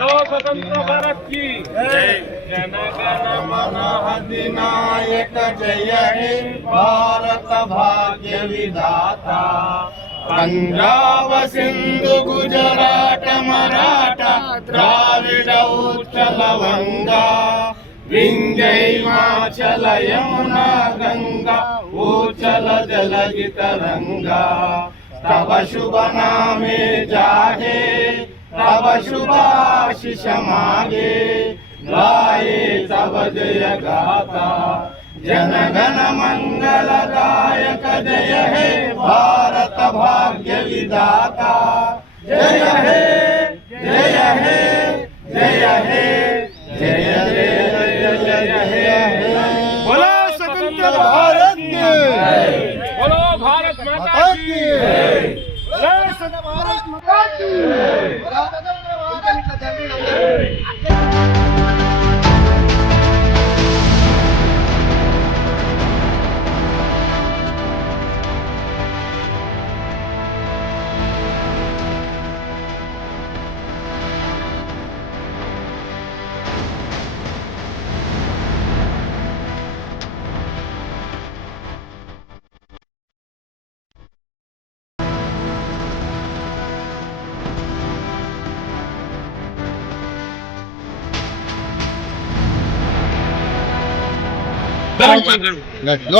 बोलो स्वतंत्र भारत की जय। जन गण मन अधिनायक जय हे भारत भाग्य विधाता। पंजाब सिंधु गुजरात मराठा द्राविड उत्कल वंगा विंध्य हिमाचल यमुना गंगा उच्चल जलधि तरंगा। तब शुभ नामे जागे तब शुभाशिष मागे गाये तब जय गाथा। जन गण मंगलदायक जय हे भारत भाग्य विधाता। जय हे जय हे जय हे जय जय जय हे। बोलो स्वतंत्र भारत की बोलो भारत माता की बोलो स्वतंत्र भारत माता की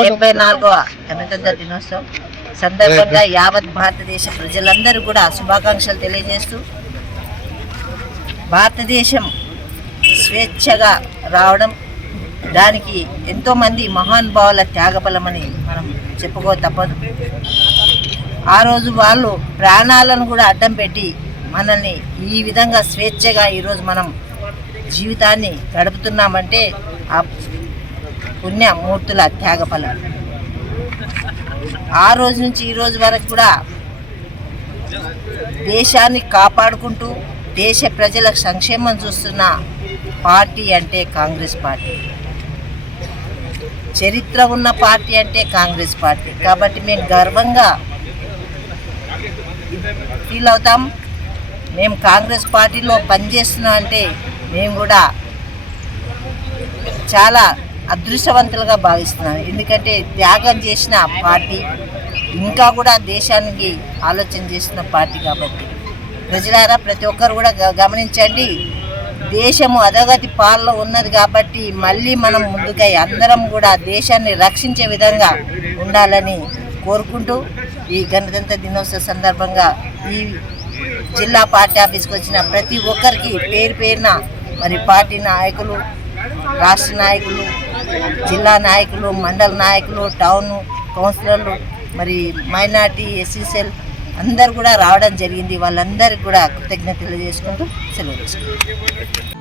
డెబ్బై 74వ గణతంత్ర దినోత్సవం సందర్భంగా యావత్ భారతదేశ ప్రజలందరూ కూడా శుభాకాంక్షలు తెలియజేస్తూ, భారతదేశం స్వేచ్ఛగా రావడం దానికి ఎంతోమంది మహానుభావుల త్యాగఫలమని మనం చెప్పుకో తప్పదు. ఆ రోజు వాళ్ళు ప్రాణాలను కూడా అడ్డం పెట్టి మనల్ని ఈ విధంగా స్వేచ్ఛగా ఈరోజు మనం జీవితాన్ని గడుపుతున్నామంటే ఆ పుణ్యమూర్తుల త్యాగఫలం. ఆ రోజు నుంచి ఈ రోజు వరకు కూడా దేశాన్ని కాపాడుకుంటూ దేశ ప్రజల సంక్షేమం చూస్తున్న పార్టీ అంటే కాంగ్రెస్ పార్టీ. చరిత్ర ఉన్న పార్టీ అంటే కాంగ్రెస్ పార్టీ. కాబట్టి మేము గర్వంగా ఫీల్ అవుతాం. మేము కాంగ్రెస్ పార్టీలో పనిచేస్తున్నాం అంటే మేము కూడా చాలా అదృష్టవంతులుగా భావిస్తున్నాను. ఎందుకంటే త్యాగం చేసిన పార్టీ, ఇంకా కూడా దేశానికి ఆలోచన చేస్తున్న పార్టీ. కాబట్టి ప్రజలారా ప్రతి ఒక్కరు కూడా గమనించండి, దేశము అధోగతి పాలన ఉన్నది కాబట్టి మళ్ళీ మనం ముందుకై అందరం కూడా దేశాన్ని రక్షించే విధంగా ఉండాలని కోరుకుంటూ, ఈ గణతంత్ర దినోత్సవ సందర్భంగా ఈ జిల్లా పార్టీ ఆఫీస్కి వచ్చిన ప్రతి ఒక్కరికి పేరు పేరున మరి పార్టీ నాయకులు, రాష్ట్ర నాయకులు, జిల్లా నాయకులు, మండల నాయకులు, టౌన్ కౌన్సిలర్లు, మరి మైనార్టీ, ఎస్సీసెల్ అందరు కూడా రావడం జరిగింది. వాళ్ళందరికీ కూడా కృతజ్ఞతలు చేసుకుంటూ సెలవు తీసుకుంటాం.